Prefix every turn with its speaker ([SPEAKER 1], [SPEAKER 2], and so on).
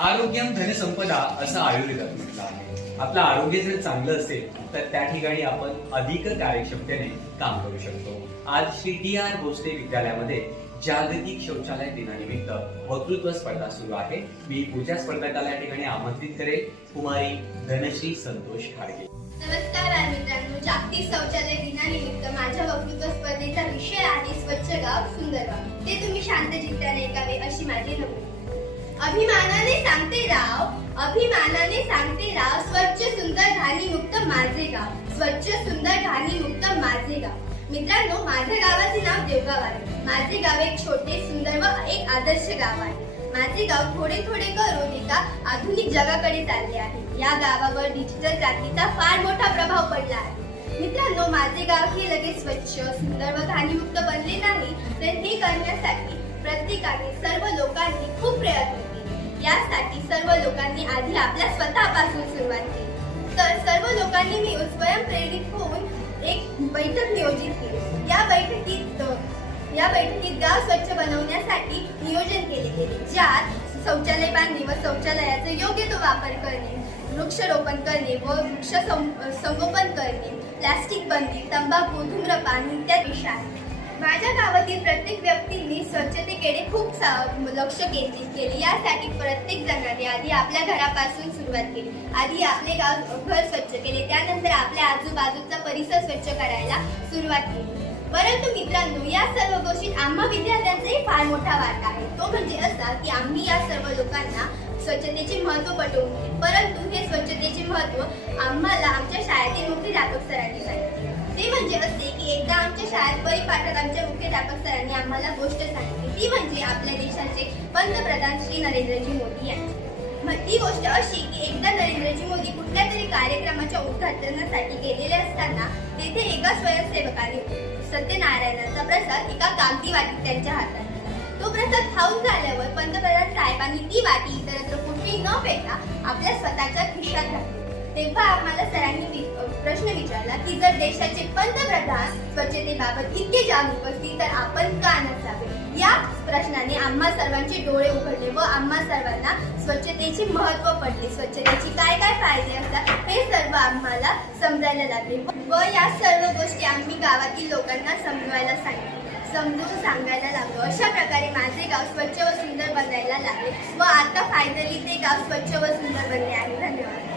[SPEAKER 1] आरोग्यम धनसंपदा असं आयुर्वेदात म्हटलं आहे. आपलं आरोग्य जर चांगलं असेल तर त्या ठिकाणी आपण अधिक कार्यक्षमतेने काम करू शकतो. आज श्री डी आर भोसले विद्यालयामध्ये जागतिक शौचालय दिनानिमित्त वक्तृत्व स्पर्धा सुरू आहे. मी पूजा स्पर्धकाला या ठिकाणी आमंत्रित करेल. कुमारी धनश्री संतोष खाडगे.
[SPEAKER 2] नमस्कार मित्रांनो. जागतिक शौचालय दिनानिमित्त माझ्या वक्तृत्व स्पर्धेचा विषय आहे स्वच्छ गाव सुंदर गाव ते तुम्ही शांत चित्ताने ऐकावे अशी माझी नम्र अभिमानाने सांगते राव अभिमानाने सांगते राव स्वच्छ सुंदर घाणी मुक्त माझे गाव स्वच्छ सुंदर घाणी मुक्त माझे गाव. मित्रांनो माझ्या गावाचे नाव देवगाव आहे. माझे गाव एक छोटे सुंदर व एक आदर्श गाव आहे. माझे गाव थोडे थोडे करून एका आधुनिक जगाकडे चालले आहे. या गावावर डिजिटल क्रांतीचा फार मोठा प्रभाव पडला आहे. मित्रांनो माझे गाव हे लगेच स्वच्छ सुंदर व घाणीमुक्त बनले नाही तर हे करण्यासाठी प्रत्येकाने सर्व लोक सर्व आधी आपल्या स्वतःपासून सुरुवात केली. तर सर्व लोकांनी मिळून स्वयंप्रेरित होऊन एक बैठक नियोजित केली. या बैठकीत या बैठकीत गाव स्वच्छ बनवण्यासाठी नियोजन केले गेले ज्यात शौचालय बांधणे व शौचालयाचा योग्य तो वापर करणे वृक्षारोपण करणे व वृक्ष संगोपन करणे प्लास्टिक बंदी तंबाखू धूम्रपान इत्यादी विषय. आहेत माझ्या गावातील प्रत्येक व्यक्तींनी स्वच्छतेकडे खूप सा- लक्ष केंद्रित केले. यासाठी प्रत्येक आधी आपल्या घरापासून सुरुवात केली. आधी आपले गाव घर स्वच्छ केले. त्यानंतर आपल्या आजूबाजूचा परिसर स्वच्छ करायला सुरुवात केली. परंतु मित्रांनो या सर्व गोष्टीत आम्हा विद्यार्थ्यांचाही फार मोठा वाटा आहे. तो म्हणजे असा की आम्ही या सर्व लोकांना स्वच्छतेचे महत्त्व पटवून दिले. परंतु हे स्वच्छतेचे महत्त्व आम्हाला आमच्या शाळेतील मुख्याध्यापक सरांनी सांगितले. ते म्हणजे असे की एकदा आमच्या शाळेत परिपाठात आमच्या मुख्याध्यापक सरांनी आम्हाला गोष्ट सांगितली. ती म्हणजे आपल्या देशाचे पंतप्रधान श्री नरेंद्रजी मोदी यांची. मग ती गोष्ट अशी की एकदा नरेंद्रजी मोदी कुठल्या तरी कार्यक्रमाच्या उद्घाटनासाठी गेलेले असताना तेथे एका स्वयंसेवकाने सत्यनारायणाचा प्रसाद एका कागदी वाटीत त्यांच्या हातात तो प्रसाद खाऊन झाल्यावर पंतप्रधान साहेबांनी ती वाटी इतरत्र कुठेही न फेकता आपल्या स्वतःच्या खिशात घातली. तेव्हा आम्हाला सरांनी प्रश्न विचारला की जर देशाचे पंतप्रधान स्वच्छतेबाबत इतके जागरूक असतील तर आपण का नसावे? या प्रश्नाने आम्हा सर्वांचे डोळे उघडले व आम्हा सर्वांना स्वच्छतेचे महत्त्व पडले स्वच्छतेचे काय काय फायदे असतात हे सर्व आम्हाला समजायला लागले. व या सर्व गोष्टी आम्ही गावातील लोकांना समजवायला सांगितले समजून सांगायला लागलो. अशा प्रकारे माझे गाव स्वच्छ व सुंदर बनायला लागले. व आता फायनली ते गाव स्वच्छ व सुंदर बनले आहे. धन्यवाद.